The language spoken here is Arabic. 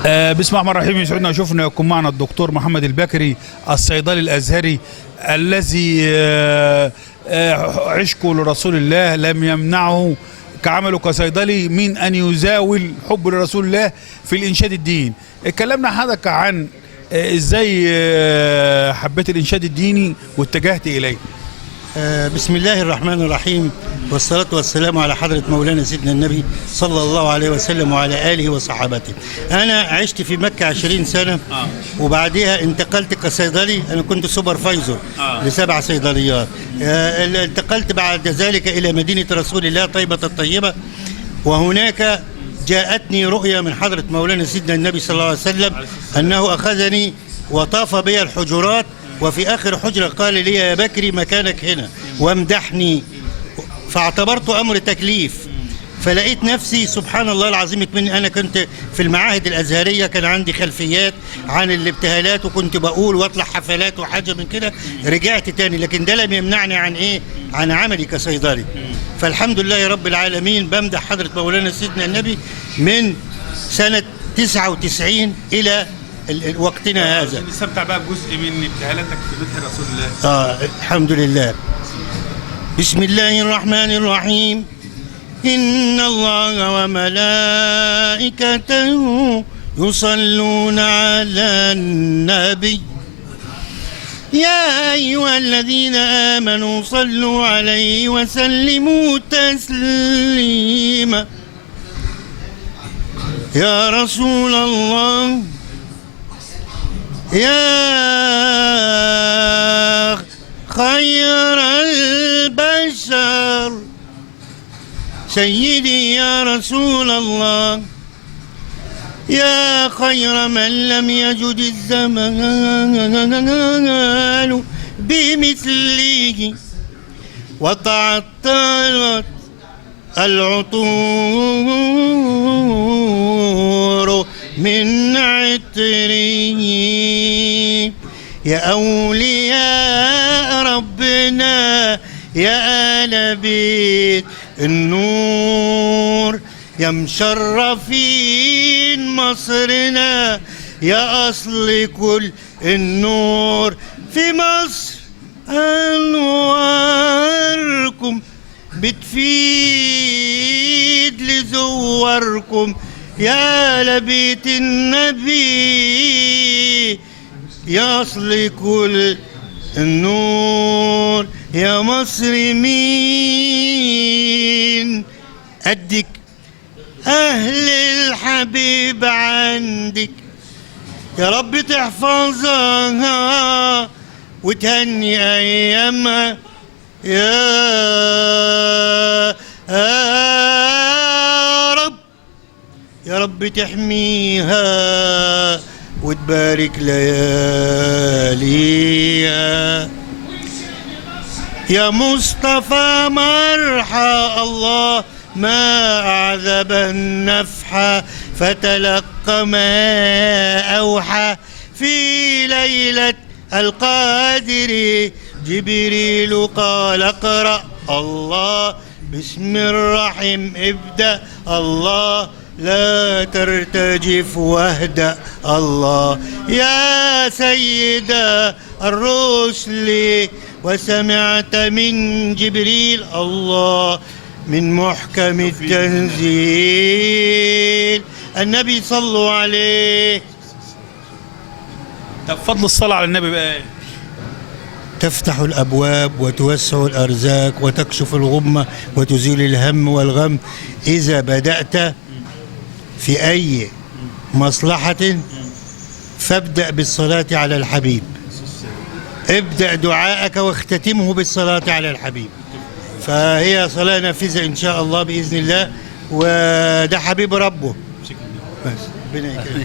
بسم الله الرحمن الرحيم. يسعدنا وشوفنا يكون معنا الدكتور محمد البكري الصيدلي الازهري الذي عشقه لرسول الله لم يمنعه كعمله كصيدلي من ان يزاول حب لرسول الله في الانشاد الديني. اتكلمنا حضرتك عن ازاي حبيت الانشاد الديني واتجهت اليه. بسم الله الرحمن الرحيم، والصلاة والسلام على حضرة مولانا سيدنا النبي صلى الله عليه وسلم وعلى آله وصحابته. أنا عشت في مكة 20 سنة وبعدها انتقلت كصيدلي. أنا كنت سوبرفايزر ل7 صيدليات. انتقلت بعد ذلك إلى مدينة رسول الله طيبة الطيبة، وهناك جاءتني رؤيا من حضرة مولانا سيدنا النبي صلى الله عليه وسلم أنه أخذني وطاف بي الحجرات، وفي آخر حجرة قال لي يا بكري مكانك هنا، وامدحني. فاعتبرت أمر تكليف، فلقيت نفسي سبحان الله العظيم من أنا كنت في المعاهد الأزهرية، كان عندي خلفيات عن الابتهالات وكنت بقول واطلع حفلات وحاجة من كده. رجعت تاني، لكن ده لم يمنعني عن إيه؟ عن عملي كصيدلي. فالحمد لله يا رب العالمين، بمدح حضرة مولانا سيدنا النبي من سنة 99 إلى وقتنا هذا. نستمتع بقى بجزء من ابتهالاتك في مدح رسول الله. الحمد لله. بسم الله الرحمن الرحيم. إن الله وملائكته يصلون على النبي يا أيها الذين آمنوا صلوا عليه وسلموا تسليما. يا رسول الله يا خير البشر سيدي يا رسول الله يا خير من لم يجد الزمان بمثله وتعطرت العطور من عطره. يا أولياء ربنا يا آل بيت النور يا مشرفين مصرنا يا أصل كل النور في مصر. أنواركم بتفيد لزواركم يا لبيت النبي يا أصل كل النور. يا مصر مين قدك؟ أهل الحبيب عندك، يا رب تحفظها وتهني أيامها يا رب. يا رب تحميها وتبارك لياليها. يا مصطفى مرحى الله ما أعذب النفحة فتلقى ما أوحى في ليلة القادر جبريل قال اقرأ الله بسم الرحيم ابدأ الله لا ترتجف واهدأ الله. يا سيد الرسل وسمعت من جبريل الله من محكم التنزيل النبي صلوا عليه. طب فضل الصلاة على النبي بقى ايه؟ تفتح الأبواب وتوسع الأرزاق وتكشف الغمة وتزيل الهم والغم. إذا بدأت في أي مصلحة فابدأ بالصلاة على الحبيب. ابدأ دعاءك واختتمه بالصلاة على الحبيب، فهي صلاة نافذة إن شاء الله بإذن الله، وده حبيب ربه. بس ربنا يكرمك.